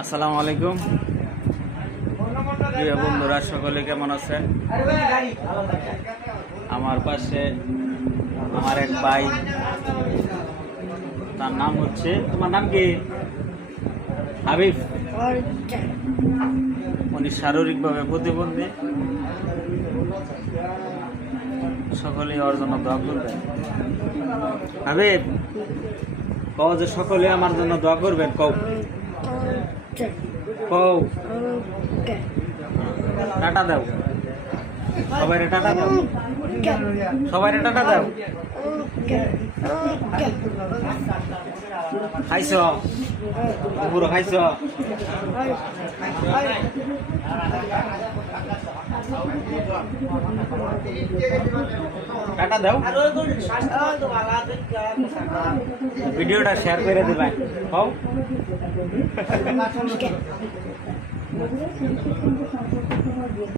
আসসালামু আলাইকুম। প্রিয় বন্ধুরা, সকলে কেমন আছেন? আমার পাশে আমার এক ভাই। তার নাম হচ্ছে, তোমার নাম কি? হাবিব। উনি শারীরিকভাবে প্রতিবন্ধী। সকলেই ওর জন্য দোয়া করবেন। হাবিব কও যে সকলে আমার জন্য দোয়া করবেন, কও। কও। টাটা দাও। সবাই টাটা দাও। সবাই টাটা দাও। খাইছ? খাইছ? টাটা দাও ভিডিওটা শেয়ার করে দিবেন হও